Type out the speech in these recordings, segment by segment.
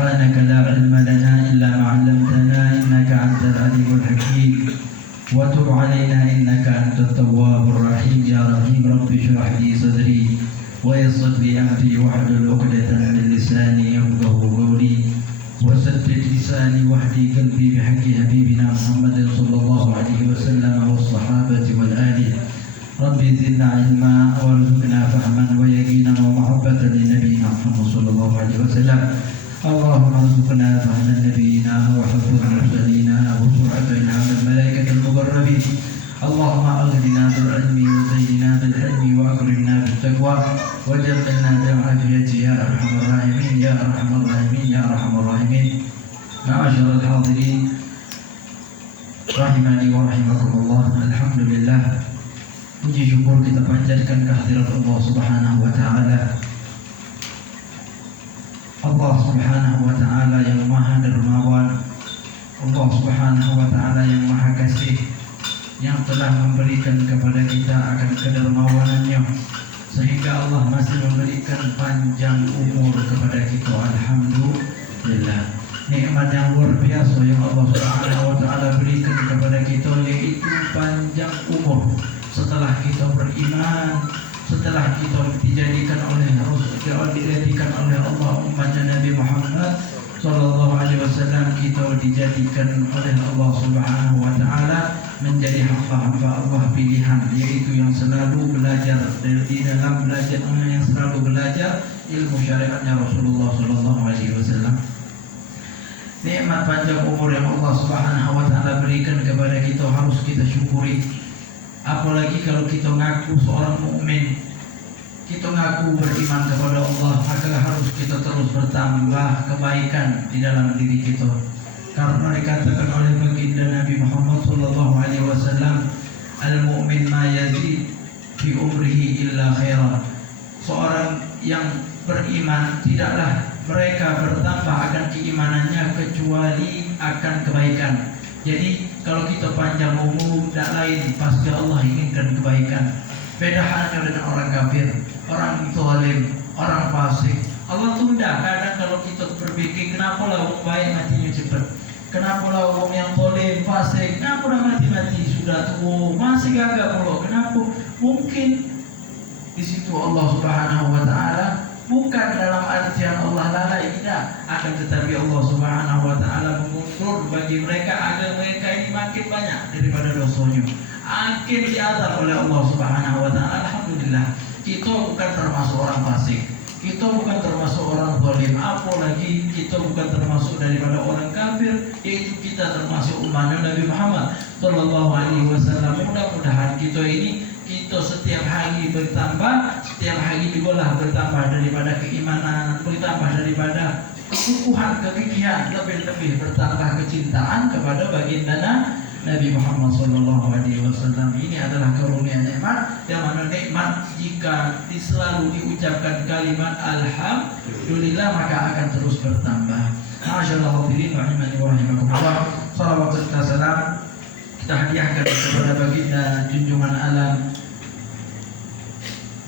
سبحانك لا علم لنا إلا ما علمتنا إنك أنت العليم الحكيم وتب علينا إنك أنت التواب الرحيم يا رحيم رب اشرح لي صدري ويسر لي أمري واحلل عقدة من لساني يفقهوا قولي وسدد لساني واهدي قلبي بحق حبيبنا محمد صلى الله عليه وسلم والصحابة والآل ربي زدنا علما وارزقنا فهما ويقينا ومحبة لنبينا محمد صلى الله عليه وسلم اللهم ارزقنا فهم نبينا وحفظ مرسلينا وسرعة إلهام الملائكة المقربين اللهم أغننا بالعلم وزينا بالحلم وأكرمنا بالتقوى وجملنا بالعافية يا أرحم الراحمين يا أرحم الراحمين يا أرحم الراحمين معاشر الحاضرين rahimani wa rahimakumullah. Alhamdulillah, puji syukur kita panjatkan kehadirat Allah Subhanahu wa taala. Allah Subhanahu wa taala yang Maha Dermawan, Allah Subhanahu wa taala yang Maha Kasih, yang telah memberikan kepada kita akan kedermawanannya sehingga Allah masih memberikan panjang umur kepada kita. Alhamdulillah, nikmat yang luar biasa yang Allah Subhanahu wa taala berikan kepada kita, yaitu panjang umur setelah kita beriman, setelah kita dijadikan oleh Allah umatnya Nabi Muhammad sallallahu alaihi wasallam. Kita dijadikan oleh Allah Subhanahu wa taala menjadi hamba-hamba Allah pilihan, yaitu yang selalu belajar di dalam belajarnya, yang selalu belajar ilmu syariatnya Rasulullah sallallahu alaihi wasallam. Nikmat panjang umur yang Allah Subhanahu wa taala berikan kepada kita harus kita syukuri. Apalagi kalau kita ngaku seorang mukmin, kita ngaku beriman kepada Allah, maka harus kita terus bertambah kebaikan di dalam diri kita. Karena dikatakan oleh baginda Nabi Muhammad sallallahu alaihi wasallam, al-mu'min ma yazid fi umrihi illa khairan. Seorang yang beriman tidaklah mereka bertambah akan keimanannya kecuali akan kebaikan. Jadi kalau kita panjang umur, tidak lain pasti Allah inginkan kebaikan. Beda halnya dengan orang kafir, orang zalim, orang fasik. Allah tunda. Kadang kalau kita berpikir, kenapa lah orang baik matinya cepat, kenapa lah orang yang zalim, fasik, kenapa dah mati-mati sudah tua masih gagal pula, kenapa? Mungkin di situ Allah Subhanahu wa taala bukan dalam artian Allah lalai, tidak, akan tetapi Allah Subhanahu wa taala mengukur bagi mereka agar mereka ini makin banyak daripada dosanya, makin diazab oleh Allah Subhanahu wa taala. Alhamdulillah, kita bukan termasuk orang fasik, kita bukan termasuk orang zalim, apalagi kita bukan termasuk daripada orang kafir, yaitu kita termasuk umatnya Nabi Muhammad sallallahu alaihi wasallam. Mudah-mudahan kita ini setiap hari bertambah, setiap hari juga bertambah daripada keimanan, bertambah daripada kesukuhan, kegigihan, lebih-lebih bertambah kecintaan kepada baginda Nabi Muhammad sallallahu alaihi wasallam. Ini adalah karunia nikmat, yang mana nikmat jika selalu diucapkan kalimat alhamdulillah maka akan terus bertambah. Masyaallah, hadirin rahimani wa rahimakumullah. Salawat serta salam kita hadiahkan kepada baginda junjungan alam,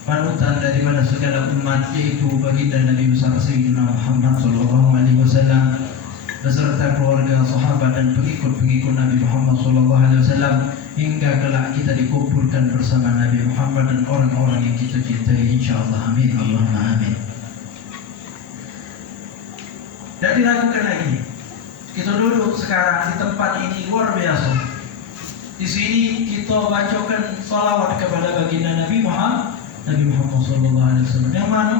panutan daripada segala umat, yaitu baginda Nabi besar Sayyidina Muhammad sallallahu alaihi wasallam beserta keluarga, sahabat dan pengikut-pengikut Nabi Muhammad sallallahu alaihi wasallam hingga kelak kita dikumpulkan bersama Nabi Muhammad dan orang-orang yang kita cintai, insyaallah. Amin, Allahumma amin. Dan dilakukan lagi. Kita duduk sekarang di tempat ini luar biasa. Di sini kita bacakan salawat kepada baginda Nabi Muhammad sallallahu alaihi wasallam. Yang mana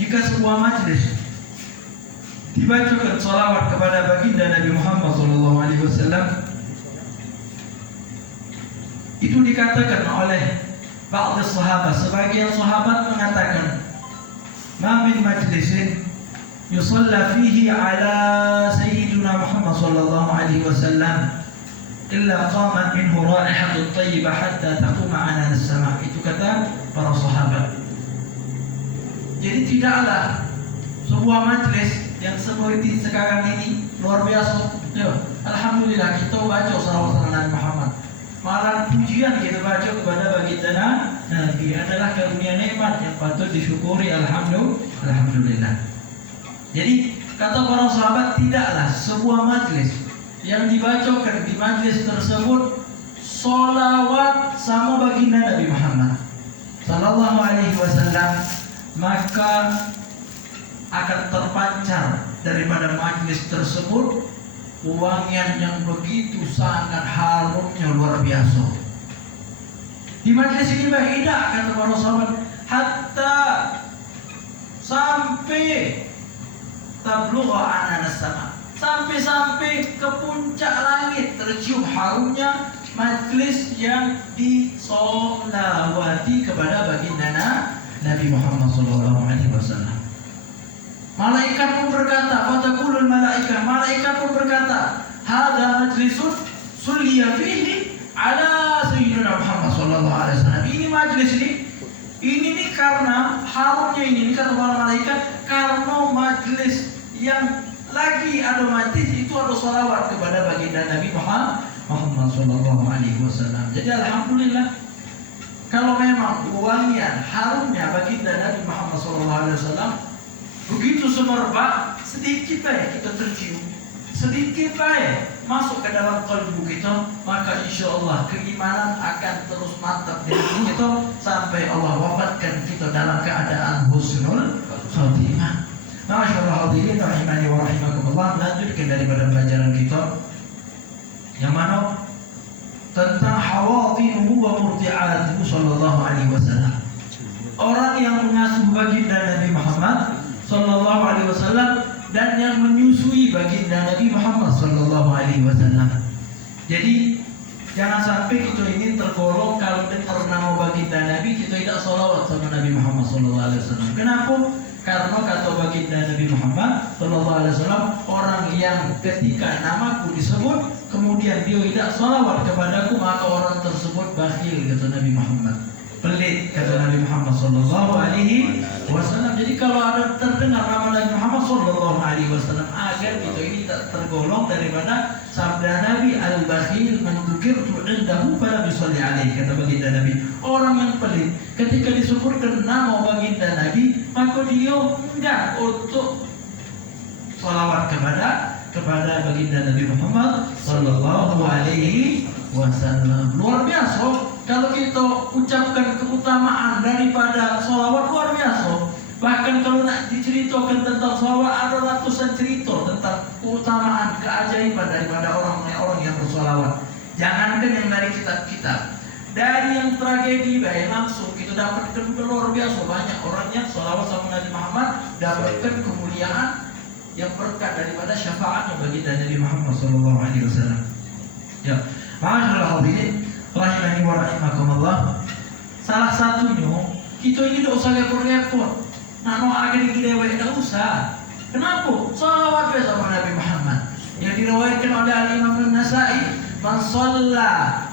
jika sebuah majlis dibacakan salawat kepada baginda Nabi Muhammad sallallahu alaihi wasallam, itu dikatakan oleh ba'd sahabat, sebagian sahabat mengatakan, ma min majlisin yusalla fihi ala sayyidina Muhammad sallallahu alaihi wasallam illa qamat minhu raihatun thayyibah hatta taquma 'ala as-sama'. Itu kata para sahabat. Jadi tidaklah sebuah majlis yang seperti sekarang ini luar biasa. Ya, alhamdulillah kita baca salawat Nabi Muhammad. Malah pujian kita baca kepada baginda Nabi adalah karunia nikmat yang patut disyukuri. Alhamdulillah. Jadi Kata para sahabat, tidaklah sebuah majlis yang dibacakan di majlis tersebut sholawat sama baginda Nabi Muhammad Sallallahu Alaihi Wasallam, maka akan terpancar daripada majlis tersebut wangian yang begitu sangat harumnya, luar biasa. Di majlis ini tidak, kata para sahabat, hatta sampai tablugha ananas sama, sampai ke puncak langit tercium harumnya majlis yang disolawati kepada baginda Nabi Muhammad Sallallahu Alaihi Wasallam. Malaikat pun berkata, fataqulul malaikah, malaikat pun berkata, hadza majlisun sulliya fihi ala sayyidina Muhammad Sallallahu Alaihi Wasallam. Ini majlis ini nih karena harumnya ini kata para malaikat, karena majlis yang lagi ada majlis itu ada salawat kepada baginda Nabi Muhammad Sallallahu Alaihi Wasallam. Jadi alhamdulillah, kalau memang wangian harumnya baginda Nabi Muhammad Sallallahu Alaihi Wasallam begitu semerbak, sedikit aja kita tercium, sedikit aja masuk ke dalam kalbu kita, maka insya Allah keimanan akan terus mantap di hati kita sampai Allah wafatkan kita dalam keadaan husnul khatimah. Masyaallah, hadirin rahimani wa rahimakumullah. Lanjutkan daripada pelajaran kita yang mana tentang hawadhinuhu wa murdi'atuhu sallallahu alaihi wasallam. Orang yang mengasuh baginda Nabi Muhammad Sallallahu Alaihi Wasallam dan yang menyusui baginda Nabi Muhammad Sallallahu Alaihi Wasallam. Jadi jangan sampai kita ini tergolong kalau dengar nama baginda Nabi kita tidak salawat sama Nabi Muhammad Sallallahu Alaihi Wasallam. Kenapa? Karena kata baginda Nabi Muhammad Sallallahu Alaihi Wasallam, orang yang ketika namaku disebut kemudian dia tidak salawat kepadaku, maka orang tersebut bakhil, kata Nabi Muhammad. Pelit, kata Nabi Muhammad Sallallahu Alaihi Wasallam. Jadi kalau ada terdengar nama Nabi Muhammad Sallallahu Alaihi Wasallam, agar kita ini tak tergolong daripada sabda Nabi, al-bakhil man dzukirtu indahu fala yusalli alaihi, kata baginda Nabi. Orang yang pelit ketika disebutkan nama baginda Nabi, maka dia enggak untuk salawat kepada baginda Nabi Muhammad Sallallahu Alaihi Wasallam. Luar biasa. Kalau kita ucapkan keutamaan daripada sholawat, luar biasa. Bahkan kalau nak diceritakan tentang sholawat, ada ratusan cerita tentang keutamaan, keajaiban daripada orang-orang yang bersholawat. Jangankan yang dari kitab-kitab, dari yang tragedi baik langsung kita dapatkan luar biasa banyak orang yang sholawat sama Nabi Muhammad, dapatkan kemuliaan yang berkat daripada syafaatnya baginda Nabi Muhammad Sallallahu Alaihi Wasallam. Ya, masyaallah, hadirin rahimani wa rahimakumullah. Salah satunya kita ini tidak usah repot-repot. Nak mau agak dikidewe tidak usah. Kenapa? Salawat sama Nabi Muhammad. Yang diriwayatkan oleh Al-Imam An-Nasa'i, man shalla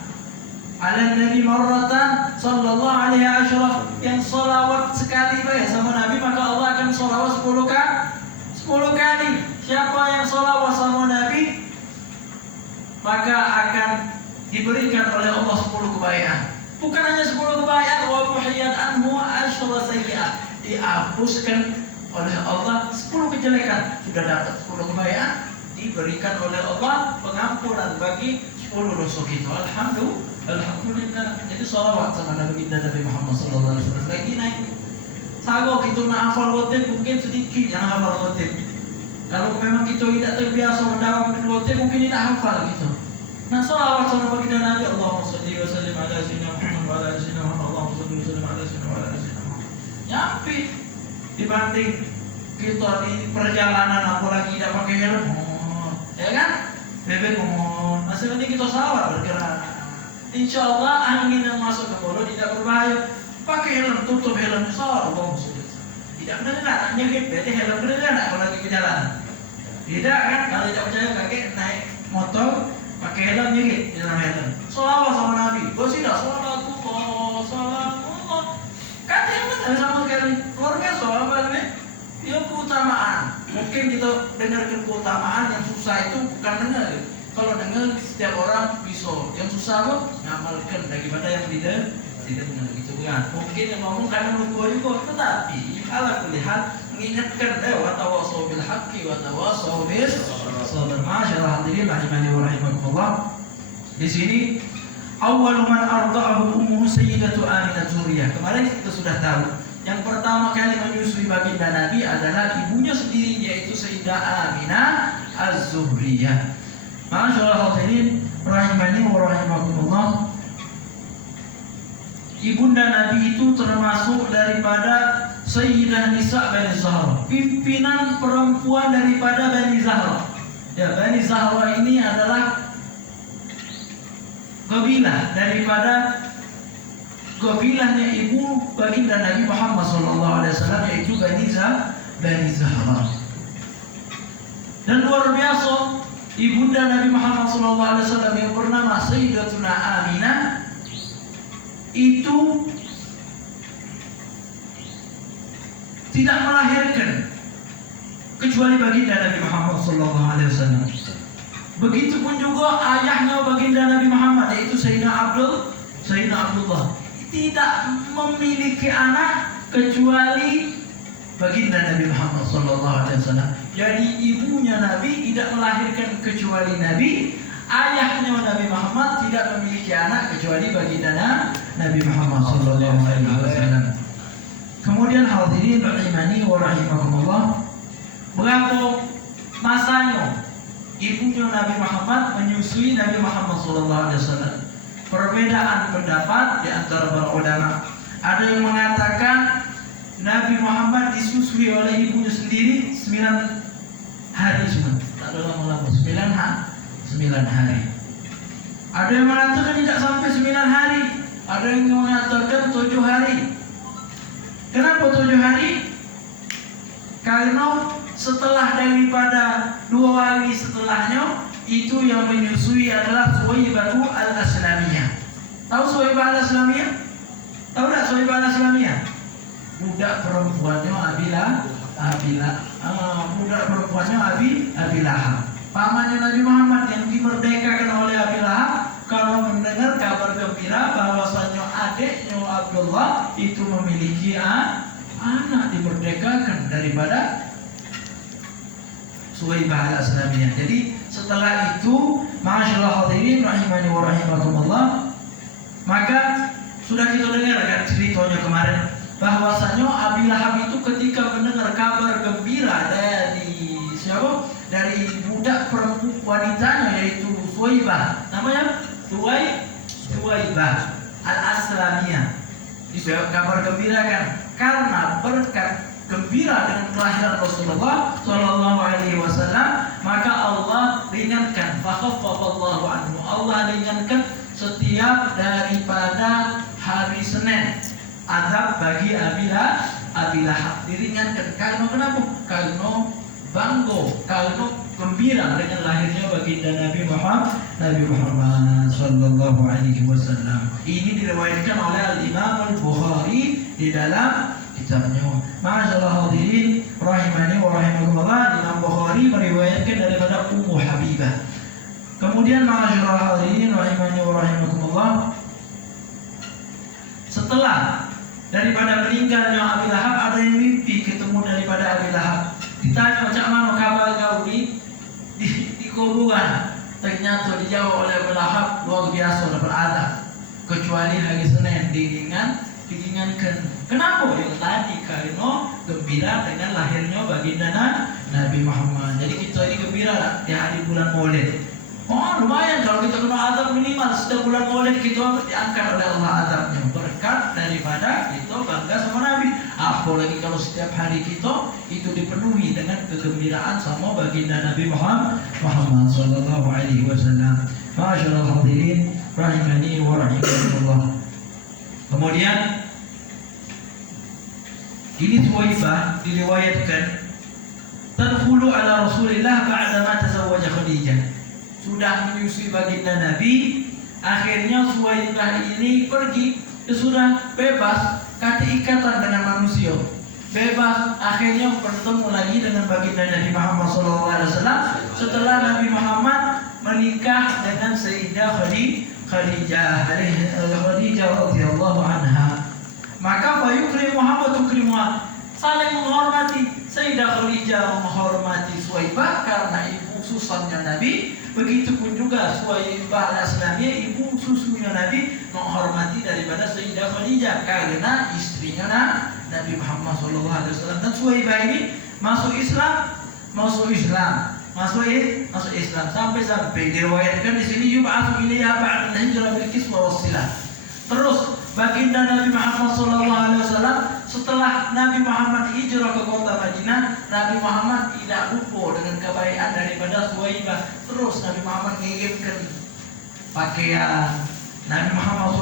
ala Nabi marratan sallallahu alaihi asyara, yang salawat sekali baik sama Nabi maka Allah akan salawat 10 kali. Siapa yang salawat sama Nabi maka akan diberikan oleh Allah 10 kebaikan. Bukan hanya 10 kebaikan, wa muhiyat anhu asyra sayyi'at, dihapuskan oleh Allah 10 kejelekan. Sudah dapat 10 kebaikan, diberikan oleh Allah pengampunan bagi 10 dosa kita. Alhamdulillah. Jadi salawat sama Nabi Muhammad Sallallahu Alaihi Wasallam. Lagi naik. Sago kita nak hafal khotib mungkin sedikit yang hafal khotib. Kalau memang kita tidak terbiasa mendawam khotib mungkin tidak hafal gitu. Nah, salawat sama baginda Nabi, Allahumma shalli wa sallim ala sayyidina Muhammad wa ala ali sayyidina Muhammad, Allahumma shalli wa sallim ala sayyidina wa ala ali sayyidina Muhammad. Nyampe dibanding kita di perjalanan apalagi tidak pakai helm, ya kan? Bebek masih penting kita salawat bergerak. Insyaallah angin yang masuk ke mulut tidak berbahaya. Pakai helm, tutup helm, salawat Allahumma shalli. Tidak benar, nyekip, berarti helm benar kalau lagi ke jalan. Tidak kan? Kalau tidak percaya kakek naik motor pakai helm nyekip di dalam helm. Salawat sama Nabi. Bos tidak salatullah. Kata yang benar sama sekali. Luar biasa apa ini? Ya keutamaan. Mungkin kita dengarkan keutamaan yang susah itu bukan dengar. Kalau dengar setiap orang bisa. Yang susah kok ngamalkan daripada yang tidak dengar gitu kan. Mungkin yang ngomong karena lupa juga. Tetapi ala kulihat mengingatkan wa tawassaw bil haqqi haqqi wa tawassaw bis sabr. Masyaallah hadirin rahimani wa rahimakumullah. Di sini awwalu man arda'ahu ummuhu sayyidatu Aminah Zuriyah. Kemarin kita sudah tahu yang pertama kali menyusui baginda Nabi adalah ibunya sendiri, yaitu Sayyidah Aminah Az-Zuhriyah. Masyaallah hadirin rahimani wa rahimakumullah. Ibunda Nabi itu termasuk daripada Sayyidah Nisa Bani Zahra, pimpinan perempuan daripada Bani Zahra. Ya, Bani Zahra ini adalah kabilah daripada kabilahnya ibu baginda Nabi Muhammad SAW, yaitu Bani Zahra. Dan luar biasa, ibunda Nabi Muhammad SAW yang bernama Sayyidatuna Aminah itu tidak melahirkan kecuali baginda Nabi Muhammad SAW. Begitupun juga ayahnya baginda Nabi Muhammad, yaitu Sayyidina Abdullah, tidak memiliki anak kecuali baginda Nabi Muhammad SAW. Jadi ibunya Nabi tidak melahirkan kecuali Nabi, ayahnya Nabi Muhammad tidak memiliki anak kecuali baginda Nabi Muhammad SAW. Kemudian hadirin rahimani wa rahimakumullah, berapa masanya ibunya Nabi Muhammad menyusui Nabi Muhammad SAW? Perbedaan pendapat di antara para ulama. Ada yang mengatakan Nabi Muhammad disusui oleh ibunya sendiri 9 hari cuma, tak ada lama-lama, 9 hari. Ada yang mengatakan tidak sampai 9 hari. Ada yang mengatakan 7 hari. Kenapa 7 hari? Karena setelah daripada 2 hari setelahnya, itu yang menyusui adalah Suwaibah al-Aslamiyah. Tahu Suwaibah al-Aslamiyah? Tahu tak Suwaibah al-Aslamiyah? Budak perempuannya budak perempuannya Abi Lahab. Pamannya Nabi Muhammad yang dimerdekakan oleh Abi Lahab, kalau mendengar kabar gembira bahwasanya adiknya Abdullah itu memiliki anak dimerdekakan daripada Suwaibah al-Aslamiyah. Jadi setelah itu, masyaallah hadirin rahimani wa rahimakumullah, maka sudah kita dengar kan ceritanya kemarin, bahwasanya Abi Lahab itu ketika mendengar kabar gembira dari siapa? Dari budak perempuan wanitanya, yaitu Suwaibah, namanya Suwaibah al-Aslamiyah. Itu kabar gembira kan, karena berkat gembira dengan kelahiran Rasulullah Sallallahu Alaihi Wasallam, maka Allah ringankan, fakhaffafallahu anhu, Allah ringankan setiap daripada hari Senin azab bagi Abi Lahab, diringankan. Karena kenapa? Karena bangga, karena gembira dengan lahirnya baginda Nabi Muhammad Sallallahu Alaihi Wasallam. Ini diriwayatkan oleh Al-Imam Al-Bukhari di dalam kitabnya. Masyaallah hadirin rahimani wa rahimakumullah, Imam Bukhari meriwayatkan daripada Ummu Habibah. Kemudian masyaallah hadirin rahimani wa rahimakumullah, setelah daripada meninggalnya Abi Lahab, ada yang mimpi ketemu daripada Abi Lahab. Ditanya, macam mana kabar kau di kuburan? Ternyata dijawab oleh Abi Lahab, luar biasa dapat adab, kecuali hari Senin diringankan. Kenapa? Yang tadi karena gembira dengan lahirnya baginda Nabi Muhammad. Jadi kita ini gembira di hari bulan Maulid. Oh lumayan kalau kita kena azab minimal setiap bulan Maulid, kita diangkat oleh Allah azabnya, berkat daripada kita bangga sama Nabi. Apalagi kalau setiap hari kita itu dipenuhi dengan kegembiraan sama baginda Nabi Muhammad Sallallahu Alaihi Wasallam. Masyaallah hadirin rahimani wa rahimakumullah. Kemudian ini Suwaibah diriwayatkan tadkhulu ala Rasulillah ba'da ma tazawwaja Khadijah. Sudah menyusui baginda Nabi, akhirnya Suwaibah ini pergi, sudah bebas kata ikatan dengan manusia, bebas, akhirnya bertemu lagi dengan baginda Nabi Muhammad SAW setelah Nabi Muhammad menikah dengan Sayyidah Khadijah radhiyallahu anha. Maka fayukrimuha wa tukrimuha, saling menghormati, Sayyidah Khadijah menghormati Suwaibah karena ibu susunnya Nabi. Begitupun juga Suwaibah al-Aslamiyah, ibu susunya Nabi, menghormati daripada Sayyidah Khadijah karena istrinya Nabi Muhammad SAW. Dan Suwaibah ini masuk Islam sampai diriwayatkan di sini yub'atsu ilaiha ba'da al-hijrah bil kiswa was-silah. Terus baginda Nabi Muhammad SAW setelah Nabi Muhammad hijrah ke kota Madinah, Nabi Muhammad tidak lupa dengan kebaikan daripada Suwaibah. Terus Nabi Muhammad mengirimkan pakaian. Nabi Muhammad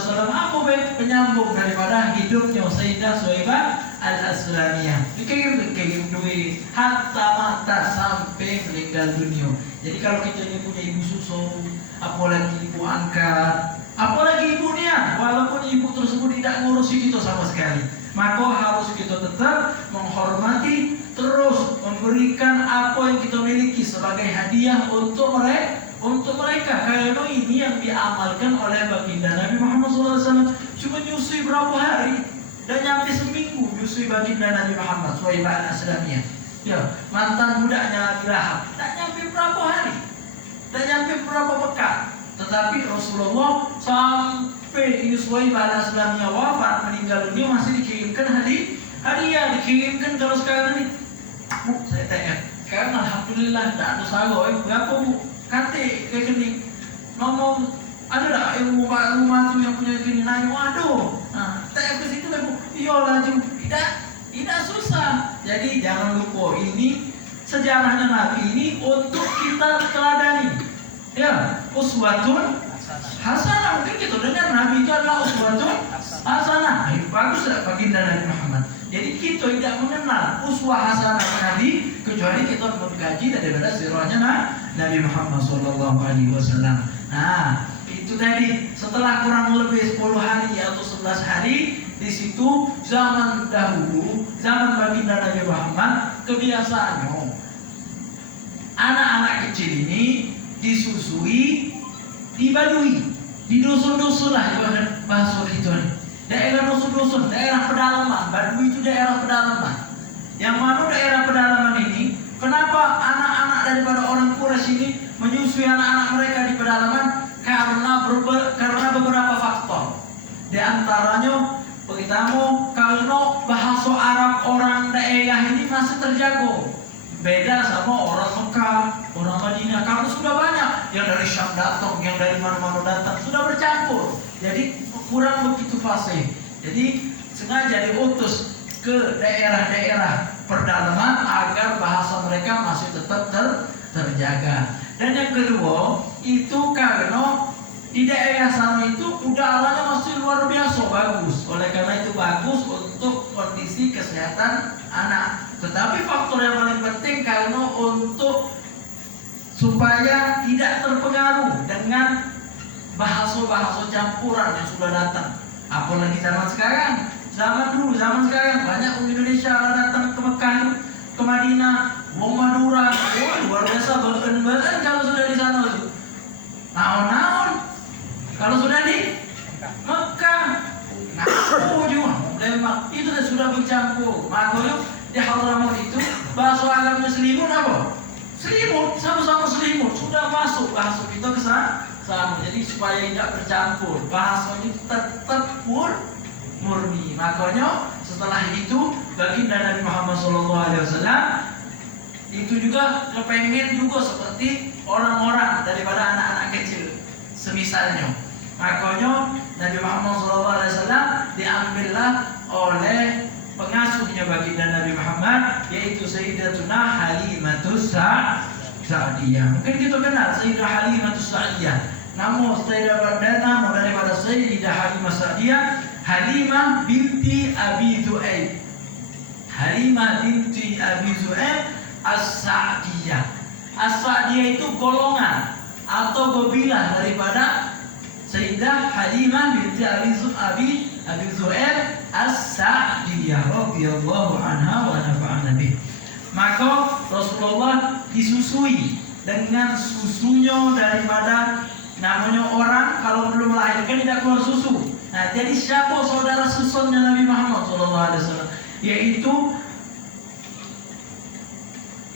SAW apa baik penyambung daripada hidupnya Sayyidah Suwaibah al-Aslamiyah. Dikirim duit hatta mata sampai meninggal dunia. Jadi kalau kita ini punya ibu susu, apalagi ibu angkat, apalagi ibunya, walaupun ibu tersebut tidak ngurusi kita sama sekali, maka harus kita tetap menghormati, terus memberikan apa yang kita miliki sebagai hadiah untuk mereka. Karena ini yang diamalkan oleh baginda Nabi Muhammad SAW. Cuma nyusui berapa hari dan nyampe seminggu nyusui baginda Nabi Muhammad Suwaibah al-Aslamiyah. Ya, mantan budaknya Abi Lahab, tak nyampe berapa hari, tak nyampe berapa pekan. Tetapi Rasulullah sampai Suwaibah al-Aslamiyah wafat, meninggal dunia, masih dikirimkan hadiah, dikirimkan terus sekarang ini. Bu, saya tanya, sekarang alhamdulillah tak ada salah. Berapa bu? Kate rekening ngomong ada tak ilmu rumah tu yang punya rekening nanya, waduh, tak ke situ kan bu? Iya laju, tidak susah. Jadi jangan lupa, ini sejarahnya Nabi ini untuk kita teladani. Ya, uswatun hasanah. Mungkin kita dengar Nabi itu adalah uswatun hasanah. Bagus tak baginda Nabi Muhammad. Jadi kita tidak mengenal uswah hasanah Nabi kecuali kita mengkaji daripada sirahnya Nabi Muhammad SAW. Nah, itu tadi setelah kurang lebih 10 hari atau 11 hari, di situ zaman dahulu, zaman baginda Nabi Muhammad, kebiasaannya anak-anak kecil ini disusui di Badui, di dusun-dusun lah, bahasa itu. Daerah dusun-dusun, daerah pedalaman. Badui itu daerah pedalaman. Yang mana daerah pedalaman ini, kenapa anak-anak daripada orang Quraisy ini menyusui anak-anak mereka di pedalaman? Karena beberapa faktor. Di antaranya, pertama, karena bahasa Arab orang daerah ini masih terjaga. Beda sama orang Mekah, orang Madinah. Karena sudah banyak yang dari Syam datang, yang dari mana-mana datang, sudah bercampur. Jadi kurang begitu fasih. Jadi sengaja diutus ke daerah-daerah pedalaman agar bahasa mereka masih tetap terjaga. Dan yang kedua, itu karena di daerah sana itu udaranya masih luar biasa bagus. Oleh karena itu bagus untuk kondisi kesehatan anak. Tetapi faktor yang paling penting karena untuk supaya tidak terpengaruh dengan bahasa-bahasa campuran yang sudah datang. Apalagi zaman sekarang, zaman sekarang banyak orang Indonesia datang ke Mekah, ke Madinah, wong Madura, luar biasa beren-beren kalau sudah di sana itu. Naon-naon kalau sudah di Mekah, juga Lembang itu sudah bercampur. Makanya di Hadramaut itu bahasa Arabnya selimut apa? Selimut, sama-sama selimut sudah masuk bahasa kita ke sana. Jadi supaya tidak bercampur, bahasanya tetap murni. Makanya setelah itu baginda Nabi Muhammad SAW itu juga kepengen juga seperti orang-orang daripada anak-anak kecil semisalnya. Makanya Nabi Muhammad SAW diambillah oleh pengasuhnya baginda Nabi Muhammad, yaitu Sayyidatuna Halimatus Sa'diyah. Mungkin kita kenal Sayyidah Halimatus Sa'diyah. Namun nama daripada Sayyidah Halimah Sa'diyah, Halimah binti Abi Zu'aib. Halimah binti Abi Zu'aib As-Sa'diyah. As-Sa'diyah itu golongan atau gobilah daripada Sayyidah Halimah binti Abi Zu'aib As-Sa'diyah radhiyallahu anha wa nafa'ana bih. Maka Rasulullah disusui dengan susunya daripada, namanya orang kalau belum melahirkan tidak keluar susu. Nah, jadi siapa saudara susunnya Nabi Muhammad SAW? Yaitu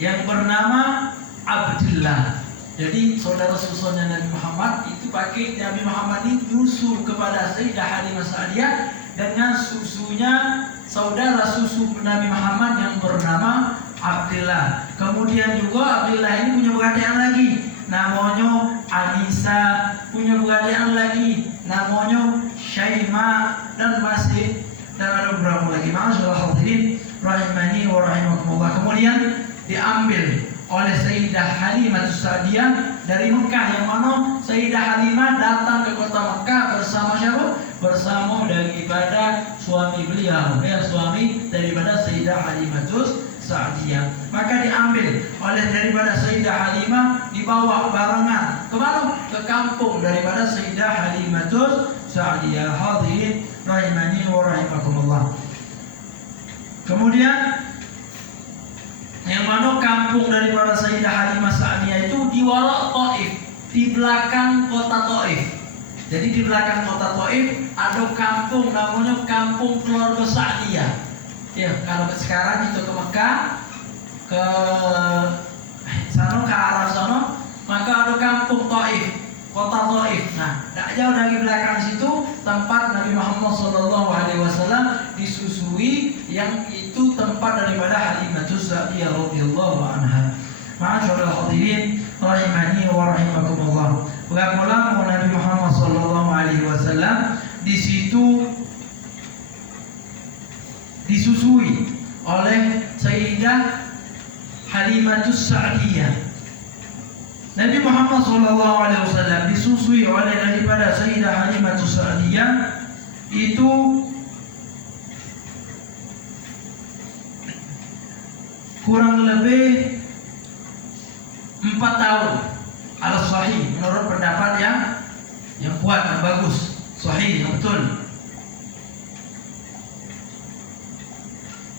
yang bernama Abdullah. Jadi saudara susunya Nabi Muhammad itu pakai Nabi Muhammad ini susu kepada Sayyidah Halimah Sa'diyah dengan susunya saudara susu Nabi Muhammad yang bernama Abdullah. Kemudian juga Abdullah ini punya pegadaian lagi, namanya Anisa, punya pegadaian lagi, namanya Syaima, dan ada beberapa lagi. Ma'asyiral hadirin rahimani wa rahimakumullah. Kemudian diambil oleh Sayyidah Halimah Sa'diyah dari Mekah, yang mana Sayyidah Halimah datang ke kota Mekah bersama siapa? Bersama daripada suami beliau, suami daripada Sayyidah Halimah Sa'diyah. Maka diambil oleh daripada Sayyidah Halimah, dibawa barengan kemana? Ke kampung daripada Sayyidah Halimah Sa'diyah. Hadirin rahimani wa rahimakumullah. Kemudian yang mana kampung daripada Sayyidah Halimah Sa'diyah itu di Warak Taif, di belakang kota Taif. Jadi di belakang kota Taif ada kampung namanya kampung keluarga Sa'diyah. Ya, kalau sekarang itu ke Mekah, ke sana, ke arah sana, maka ada kampung Taif, kota Taif. Nah, tak jauh dari belakang situ tempat Nabi Muhammad SAW disusui, yang itu tempat daripada Halimah Sa'diyah radhiyallahu anha. Ma'asyiral hadirin rahimani wa rahimakumullah. Ulama Nabi Muhammad SAW di situ disusui oleh Sayyidah Halimah Sa'diyah. Nabi Muhammad SAW disusui oleh daripada Sayyidah Halimah Sa'diyah itu kurang lebih 4 tahun. Al-Sahih, menurut pendapat yang kuat, yang bagus, sahih, yang betul.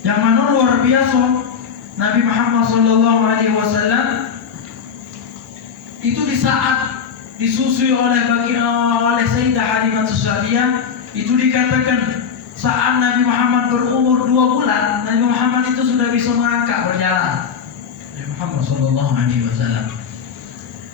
Yang mana luar biasa, Nabi Muhammad SAW itu di saat disusui oleh Sayyidah Halimah Sa'diyah, itu dikatakan saat Nabi Muhammad berumur 2 bulan, Nabi Muhammad itu sudah bisa merangkak berjalan. Nabi Muhammad SAW.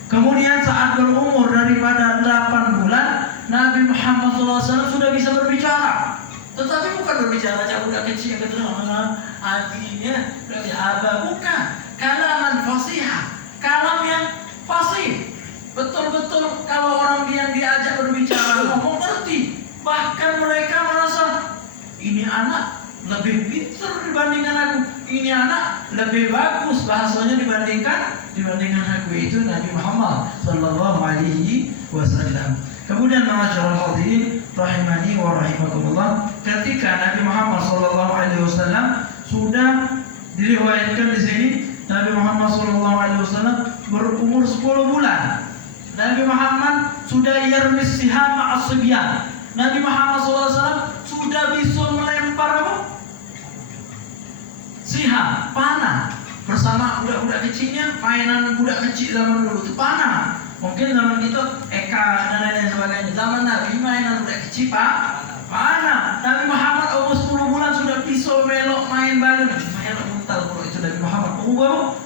Kemudian saat berumur daripada 8 bulan, Nabi Muhammad SAW sudah bisa berbicara. Tetapi bukan berbicara macam budak kecil yang kata abinya, abah, bukan. Kalaman fasihah, kalam yang fasih. Betul-betul kalau orang yang diajak berbicara ngomong ngerti. Bahkan mereka merasa ini anak lebih pintar dibandingkan aku, ini anak lebih bagus bahasanya dibandingkan aku. Itu Nabi Muhammad sallallahu alaihi wasallam. Kemudian ma'asyiral hadirin rahimani wa rahimakumullah, ketika Nabi Muhammad sallallahu alaihi wasallam sudah diriwayatkan di sini, Nabi Muhammad sallallahu alaihi wasallam berumur 10 bulan. Nabi Muhammad sudah yarmis siham ma'as-sibyan. Nabi Muhammad SAW sudah bisa melempar apa? Siham, panah, bersama budak-budak kecilnya. Mainan budak kecil zaman dulu itu panah. Mungkin zaman kita eka dan lain sebagainya. Zaman Nabi mainan budak kecil panah. Nabi Muhammad umur 10 bulan sudah bisa melok main balon. Main muntal kalau itu Nabi Muhammad umur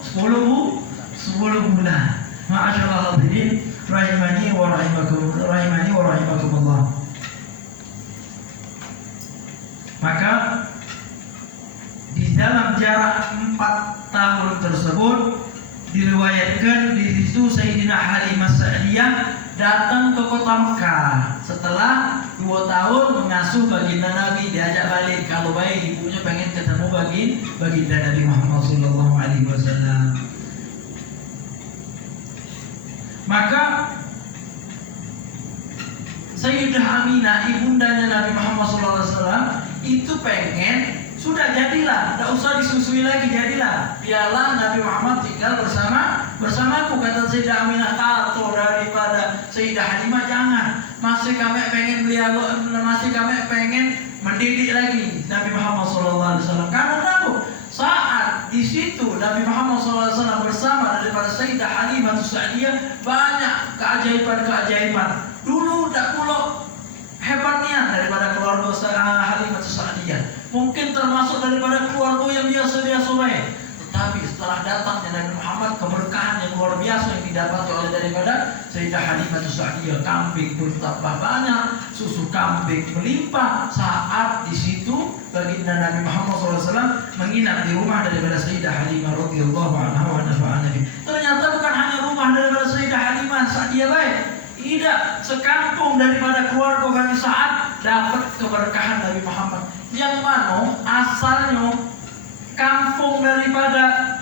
10 bulan. Ma'asyiral hadirin rahimani wa rahimakumullah. Maka di dalam jarak 4 tahun tersebut diriwayatkan di situ Sayyidina Halimah Sa'diyah datang ke kota Mekah setelah 2 tahun mengasuh baginda Nabi, diajak balik kalau baik ibunya pengen ketemu baginda Nabi Muhammad sallallahu alaihi wasallam. Maka Sayyidah Aminah, ibundanya Nabi Muhammad SAW, itu pengen sudah jadilah, tidak usah disusui lagi, jadilah, biarlah Nabi Muhammad tinggal bersamaku. Kata Sayyidah Aminah, atau daripada Sayyidah Halimah, jangan, masih kami pengen mendidik lagi Nabi Muhammad SAW. Karena saat di situ Nabi Muhammad SAW bersama daripada Sayyidah Halimah Sa'diyah, banyak keajaiban. Dulu tak pula hebatnya daripada keluarga Halimah Sa'diyah. Mungkin termasuk daripada keluarga yang biasa-biasa baik. Tetapi setelah datangnya Nabi Muhammad, keberkahan yang luar biasa yang didapati oleh daripada Sayyidah Halimah Sa'diyah. Kambing bertambah banyak, susu kambing melimpah saat di situ baginda Nabi Muhammad SAW menginap di rumah daripada Sayyidah Halimah radhiyallahu anha wa nafa'ana bihi. Ternyata bukan hanya rumah daripada Sayyidah Halimah Sa'diyah baik, tidak, sekampung daripada keluarga Bani Sa'ad dapat keberkahan Nabi Muhammad. Yang mana asalnya kampung daripada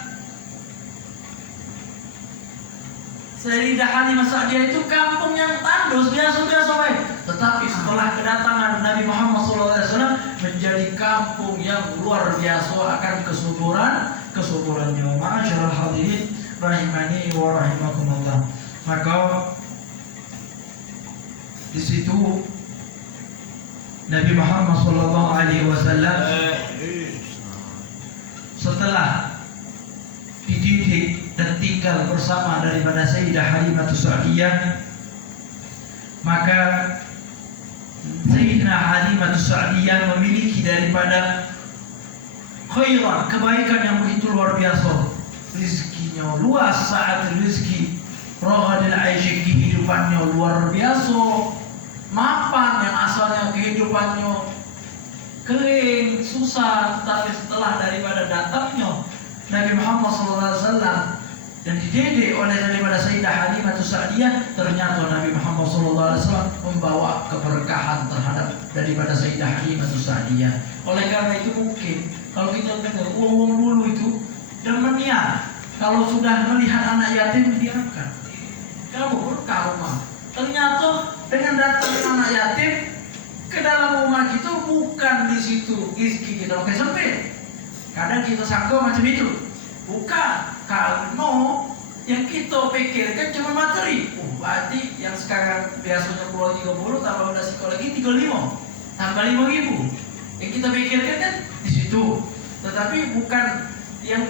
Sayyidah Halimah Sa'diyah itu kampung yang tandus, biasa-biasa baik. Tetapi setelah kedatangan Nabi Muhammad SAW menjadi kampung yang luar biasa akan kesuburannya. Ma'asyiral hadirin rahimani wa rahimakumullah. Maka di situ Nabi Muhammad SAW setelah dididik dan tinggal bersama daripada Sayyidah Halimah Sa'diyah, maka Sayyidah Halimah Sa'diyah memiliki daripada khairan, kebaikan yang begitu luar biasa. Rizkinya luas, saat rezeki rohadil aisyik, kehidupannya luar biasa, mapan yang asalnya kehidupannya kering, susah. Tetapi setelah daripada datangnya Nabi Muhammad SAW dan dididik oleh daripada Sayyidah Halimah Sa'diyah, ternyata Nabi Muhammad SAW membawa keberkahan terhadap daripada Sayyidah Halimah Sa'diyah. Oleh karena itu mungkin kalau kita dengar wong dulu itu demenian, kalau sudah melihat anak yatim diangkat, kamu berkah rumah. Ternyata dengan datang anak yatim ke dalam rumah kita, bukan di situ rezeki kita pakai sempit. Kadang kita sangka macam itu. Bukan, karena yang kita pikirkan cuma materi. Berarti yang sekarang biasanya keluar 30 tambah udah psikologi 35 tambah 5.000. Yang kita pikirkan kan di situ. Tetapi bukan yang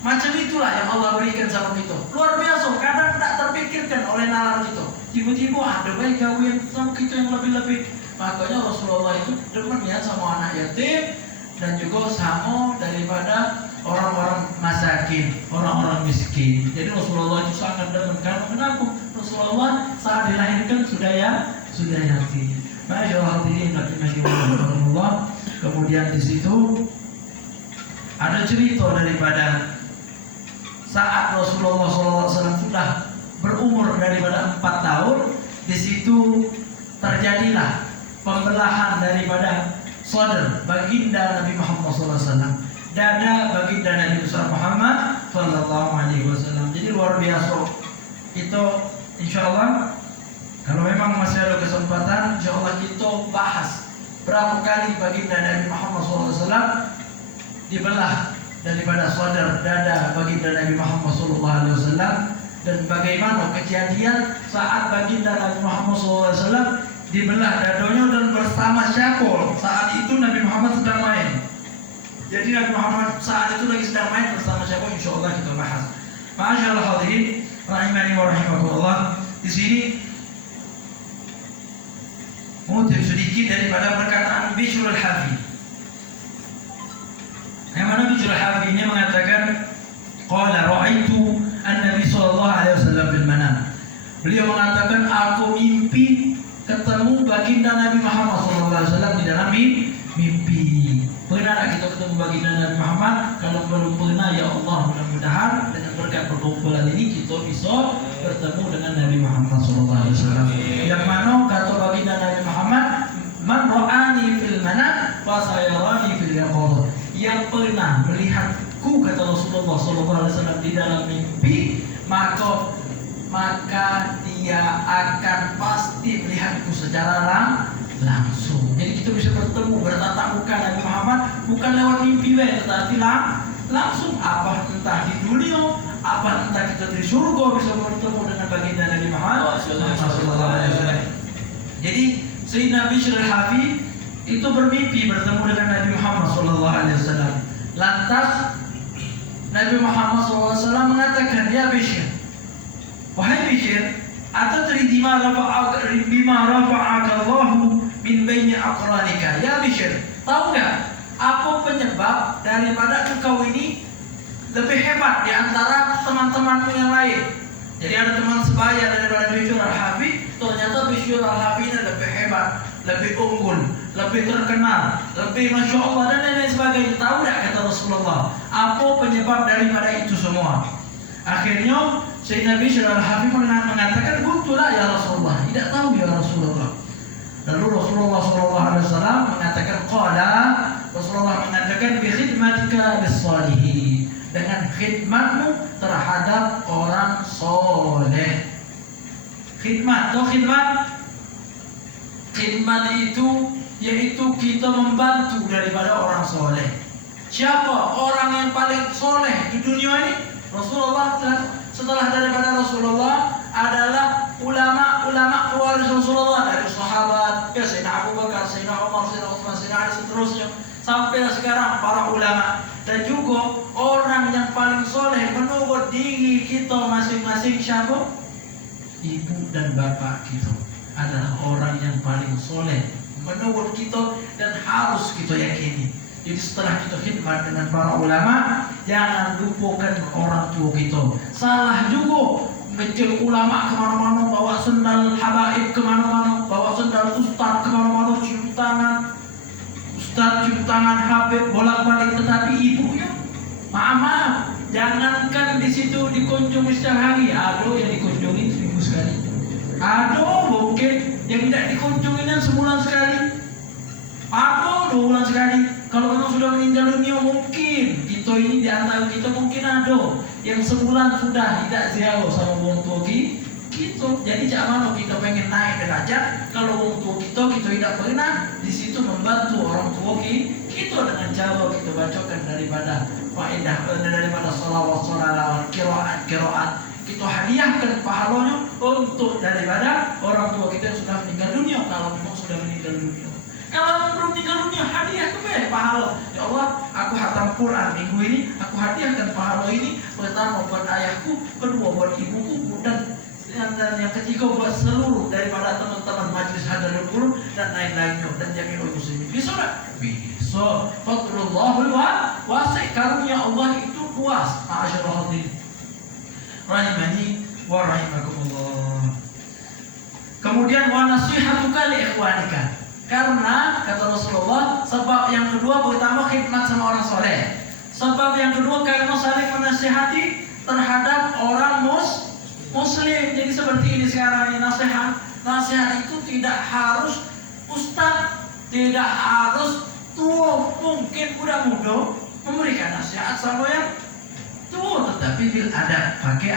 macam itulah yang Allah berikan sama kita. Luar biasa, kadang tak terpikirkan oleh nalar kita. Tiba-tiba ada baik gawe sama kita yang lebih-lebih. Makanya Rasulullah itu demen ya sama anak yatim dan juga sama daripada orang-orang masakin, orang-orang miskin. Jadi Rasulullah itu sangat demen. Kenapa? Rasulullah saat dilahirkan sudah yatim. Masyaallah hadirin rahimahullah. Kemudian di situ ada cerita daripada saat Rasulullah SAW sudah berumur daripada 4 tahun, di situ terjadilah pembelahan daripada saudara baginda Nabi Muhammad SAW, dada baginda Nabi besar Muhammad SAW. Jadi luar biasa. Itu insyaallah kalau memang masih ada kesempatan, insyaallah kita bahas berapa kali baginda Nabi Muhammad SAW dibelah daripada saudara dada baginda Nabi Muhammad SAW, dan bagaimana kejadian saat baginda Nabi Muhammad SAW dibelah dadanya dan bersama syakol. Saat itu Nabi Muhammad sedang main. Jadi Nabi Muhammad saat itu lagi sedang main bersama syakol. Insyaallah kita bahas. Ma'asyiral hadirin rahimani wa rahimakumullah. Di sini mengutip sedikit daripada perkataan Bishr al-Hafi. Yang mana Bishr al-Hafi ini mengatakan, qala ra'aitu an-nabi sallallahu alaihi wasallam fil manam. Beliau mengatakan, aku mimpi ketemu baginda Nabi Muhammad SAW di dalam mimpi. Pernah tak kita ketemu baginda Nabi Muhammad? Kalau belum pernah, ya Allah, mudah-mudahan dengan berkat perkumpulan ini kita bisa bertemu dengan Nabi Muhammad SAW. Yang mana kata baginda Nabi Muhammad, man ra'ani fil manam fa sayarani fil yaqظah. Yang pernah melihatku, kata Rasulullah SAW, di dalam mimpi, maka dia akan pasti melihatku secara langsung. Jadi kita bisa bertemu, bertatap muka Nabi Muhammad bukan lewat mimpi, tetapi langsung. Apa entah di dunia, apa entah kita di surga bisa bertemu dengan baginda Nabi Muhammad SAW. Jadi Sayyidina Bishr al-Hafi itu bermimpi bertemu dengan Nabi Muhammad SAW. Lantas Nabi Muhammad SAW mengatakan, ya Bishr, wahai Bishr, atadri bima rafa'aka Allahu min baini aqranika. Ya Bishr, tahu enggak apa penyebab daripada engkau ini lebih hebat di antara teman-temanmu yang lain. Jadi ada teman sebaya daripada Bishr Al-Hafi, ternyata Bishr Al-Hafi ini lebih hebat, lebih unggul, lebih terkenal, lebih Masya Allah dan lain-lain sebagainya. Tahu tak kata Rasulullah apa penyebab daripada itu semua? Akhirnya Sayyidina Bishr Al-Hafi mengatakan, "Qultulah ya Rasulullah." Tidak tahu ya Rasulullah. Lalu Rasulullah SAW mengatakan, Rasulullah mengatakan, "Bi khidmatika bis-salihin." Dengan khidmatmu terhadap orang soleh. Khidmat atau khidmat itu yaitu kita membantu daripada orang soleh. Siapa orang yang paling soleh di dunia ini? Rasulullah. Setelah daripada Rasulullah adalah ulama pewaris Rasulullah, dari sahabat, Sayyidina Abu Bakar, Sayyidina Umar, Sayyidina Utsman, Sayyidina Ali, seterusnya sampai sekarang para ulama. Dan juga orang yang paling soleh menurut diri kita masing-masing siapa? Ibu dan bapak kita adalah orang yang paling soleh menurut kita dan harus kita yakini. Jadi setelah kita khidmat dengan para ulama, jangan lupakan orang tua kita. Salah juga ngecil ulama kemana-mana, bawa sendal habaib kemana-mana, bawa sendal ustaz kemana-mana, cium tangan ustaz, cium tangan habib, bolak-balik. Tetapi ibunya, maaf, jangankan di situ dikunjungi setiap hari. Ada yang dikunjungi seminggu sekali, ada mungkin yang tidak dikunjungi sebulan sekali, ada 2 bulan sekali. Kalau memang sudah meninggal dunia, mungkin kita ini di antara kita mungkin ada yang sebulan sudah tidak ziarah sama orang tua kita. Jadi jangan kita pengen naik derajat, kalau orang tua kita tidak pernah di situ membantu orang tua kita dengan cara kita bacakan daripada faedah, daripada salawat, qiraat. Kita hadiahkan pahalanya untuk daripada orang tua kita yang sudah meninggal dunia. Kalau memang sudah meninggal dunia, kalau belum meninggal dunia, hadiah ke pahala. Ya Allah, aku hatam Quran minggu ini, aku hadiahkan pahala ini pertama buat ayahku, kedua buat ibuku, dan yang ketiga buat seluruh daripada teman-teman majlis hadarul Quran dan lain-lainnya, dan jami'ul muslimin. Bisa tak? Bisa. Fadlullahul wasi', karunia Allah itu luas. Ma'asyarul hadirin rahimani wa rahimakumullah. Kemudian wa nasihatuka li ikhwanika. Karena kata Rasulullah, sebab yang kedua, pertama khidmat sama orang soleh. Sebab yang kedua karena saling menasihati terhadap orang muslim. Jadi seperti ini sekarang ini nasihat. Nasihat itu tidak harus ustaz, tidak harus tua, mungkin muda-muda memberikan nasihat sama yang tua, tetapi bil adab, pakai